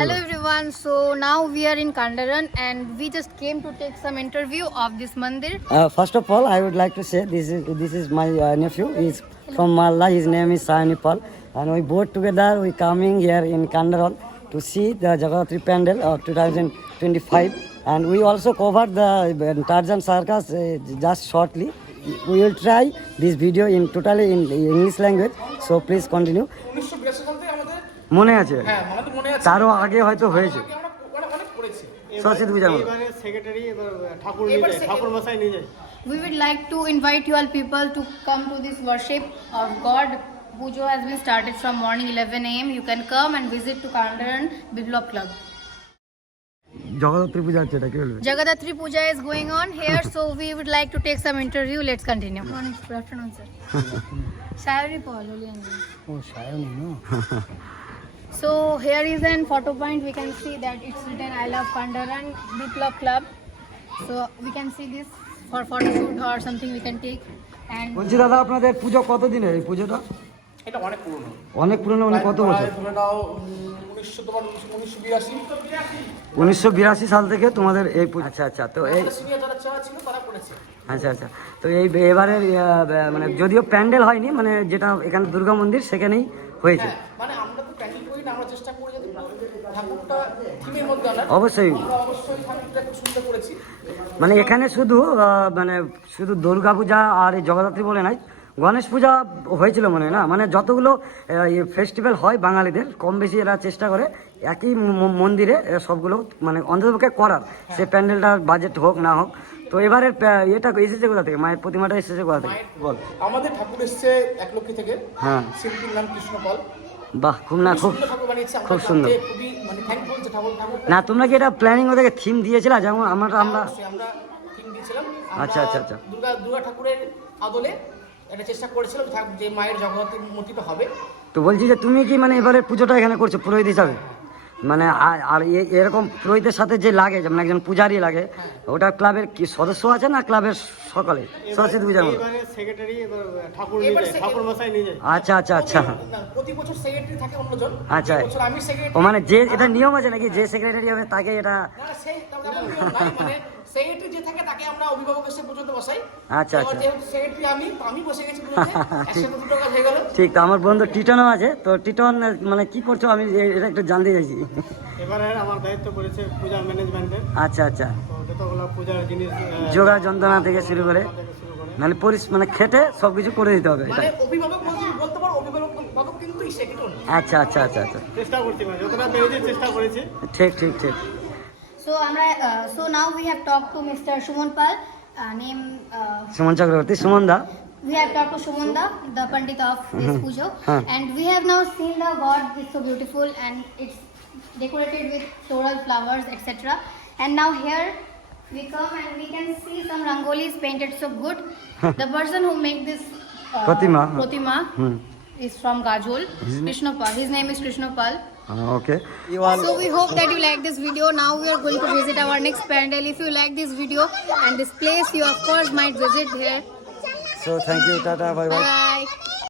Hello everyone. So now we are in Kandaran and we just came to take some interview of this mandir. Uh, first of all, I would like to say this is this is my uh, nephew. He's from Malda. His name is Sahani Paul, and we both together we coming here in Kandaran to see the Jagatri Pandal of 2025, and we also covered the uh, Tarzan Circus uh, just shortly. We will try this video in totally in English language. So please continue. মনে আছে হ্যাঁ মনে তারও আগে হয়তো হয়েছে আগে আমরা অনেক অনেক করেছি সরস্বতী পূজার এবারে সেক্রেটারি এবার ঠাকুর নিয়ে যায় ঠাকুর মশাই নিয়ে যায় We would like to invite you all people to come to this worship of God. Pujo has been started from morning 11 a.m. You can come and visit to Kandaran Biplop Club. Jagaddhatri পূজা হচ্ছে এটা কি Jagadatri Puja is going on here, so we would like to take some interview. Let's continue. Good afternoon, sir. Shayari Paul. ও সায়নী না So here is an photo point. We can see that it's written "I love Kandaran Biplop Club." So we can see this for photo shoot or something we can take. And বলছি দাদা আপনাদের পুজো কত দিনের এই পুজোটা এটা অনেক পুরনো অনেক পুরনো মানে কত বছর ধরে নাও উনিশশো তোমার উনিশশো বিরাশি উনিশশো বিরাশি সাল থেকে তোমাদের এই পুজো আচ্ছা আচ্ছা তো এই আচ্ছা আচ্ছা তো এই এবারের মানে যদিও প্যান্ডেল হয়নি মানে যেটা এখানে দুর্গা মন্দির সেখানেই হয়েছে হ্যাঁ মানে আমরা তো প্যান্ডেল করি না আমরা চেষ্টা করি যদি ঠাকুরটা থিমের মধ্যে আনার অবশ্যই। আমরা অবশ্যই ঠাকুরটা খুব সুন্দর করেছি। মানে এখানে শুধু মানে শুধু দুর্গা পূজা আর এই জগদ্ধাত্রী বলে নাই গণেশ পূজা হয়েছিল মনে হয় না? মানে যতগুলো ফেস্টিভ্যাল হয় বাঙালিদের কম বেশি এরা চেষ্টা করে একই মন্দিরে সবগুলো মানে অন্ততপক্ষে করার। সে প্যান্ডেলটার বাজেট হোক না হোক। তো এবারের এটা এসেছে কোথা থেকে? মায়ের প্রতিমাটা এসেছে কোথা থেকে? বল আমাদের ঠাকুর এসছে এক লক্ষ্মী থেকে। হ্যাঁ। শিল্পীর নাম কৃষ্ণপাল। বাহ খুব না খুব খুব সুন্দর। না তোমরা কি এটা প্ল্যানিং ওদেরকে থিম দিয়েছিল? যেমন আমরা আমরা আমরা আচ্ছা, আচ্ছা, আচ্ছা। দুর্গা দুর্গা ঠাকুরের আদলে একটা চেষ্টা করেছিলাম যে মায়ের জগতের মূর্তিটা হবে। তো বলছি যে তুমি কি মানে এবারে পুজোটা এখানে করছ পুরোহিত হিসাবে? মানে আর- এরকম পুরোহিতের সাথে যে লাগে যেমন একজন পূজারি লাগে ওটা ক্লাবের কি সদস্য আছে না ক্লাবের সকালে? সরস্বতী পূজার মতো। যায় আচ্ছা আচ্ছা আচ্ছা। না, প্রতি বছর সেক্রেটারি থাকে অন্যজন। আচ্ছা। এই বছর আমি ও মানে যে এটা নিয়ম আছে নাকি? যে সেক্রেটারি হবে তাকে এটা সেক্রেটারি যে থাকে তাকে আমরা অভিভাবক এসে পর্যন্ত বসাই। আচ্ছা, আচ্ছা। যেহেতু সেক্রেটারি আমি আমি বসে গেছি দুটো কাজ হয়ে গেল। ঠিক তো আমার বন্ধু টিটনও আছে। তো টিটন মানে কি করছ? আমি এটা একটু জানতে চাইছি। এবারে আমার দায়িত্ব করেছে পূজার ম্যানেজমেন্টের আচ্ছা আচ্ছা। যতগুলো পূজার জিনিস যোগা যন্ত্রণা থেকে শুরু করে মানে পরিস মানে খেটে সব কিছু করে দিতে হবে এটা মানে অভিভাবক বলতে বলতে পারো অভিভাবক কিন্তু সেক্রেটারি আচ্ছা আচ্ছা আচ্ছা আচ্ছা। চেষ্টা করছি মানে যতটা পেরেছি চেষ্টা করেছি। ঠিক ঠিক ঠিক। So, amra, uh, so now we have talked to Mr. Shumon Pal, uh, name uh, Suman Chakravarti, da. We have talked to Shumunda, the Pandit of this mm-hmm. puja, Huh. and we have now seen the god is so beautiful and it's decorated with floral flowers, etc. And now here we come and we can see some rangolis painted so good. the person who made this uh, Pratima. Pratima Hmm. is from Gajol, Krishnapal. His name is Krishnapal. Uh, okay. So we hope that you like this video. Now we are going to visit our next pandal. If you like this video and this place, you of course might visit here. So thank you. Tata. Bye bye. bye.